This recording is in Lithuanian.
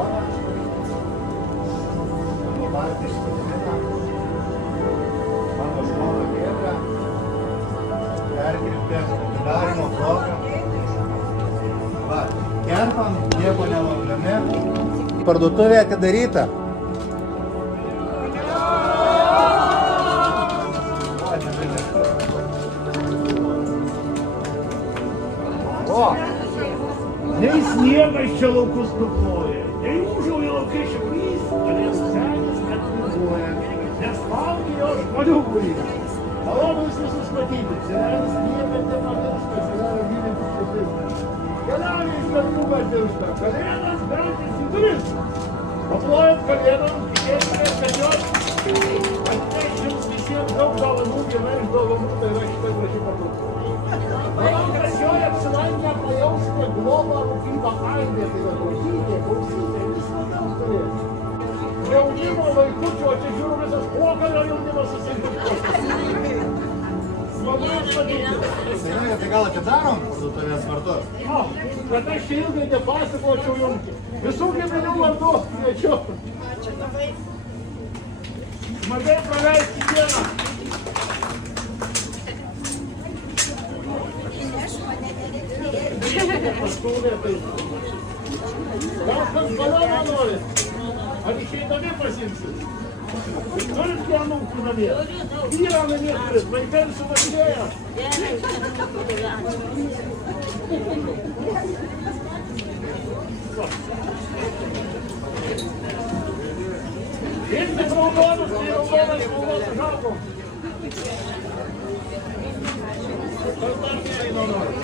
raudoną, baltišką citriną, mano žmona Giedrė, perkirpė atidarymo progą. Va, kerpam, nieko nelaukdami. Parduotuvė atidaryta. O! Nei sniegas čia laukus nukloja, nei užauja laukai šiaurys, turės senis, kad nukuoja, nes laukia jo žmonių būrys. Malonus visus matyti, senelis niekad nepamiršta, senelio mylintis šešis. Keliauja iš bendrų gatvėšką, kalėdas beldės į duris. Paplojant kalėdom, tikėkime, kad jos atneš jums visiems daug dovanų, viena iš dovanų tai yra šitą graži parduotuvė. Mano gražioji apsilankę pajausite globą rūpybą aibė, tai yra grožybė, gausybė, viską tam turės. Jaunimo vaikučio, čia žiūriu visas pokalio jaunimas susitikti. Smagu jums matyti. Senelė, tai gal atidarom parduotuvės vartus? O, kad aš čia ilgai nepasakočiau jums. Visų giminių vardu kviečiu. Smagiai praleisti dieną. Pastūlė tai. Gal kas baloną norit? Ar išeidami pasimsit? Turit tų anūkų namie? Vyrą namie turit, vaikai suvažiuoja. Ir tik raudonus, tai raudonas spalvos žalvom. Kas dar neina nori?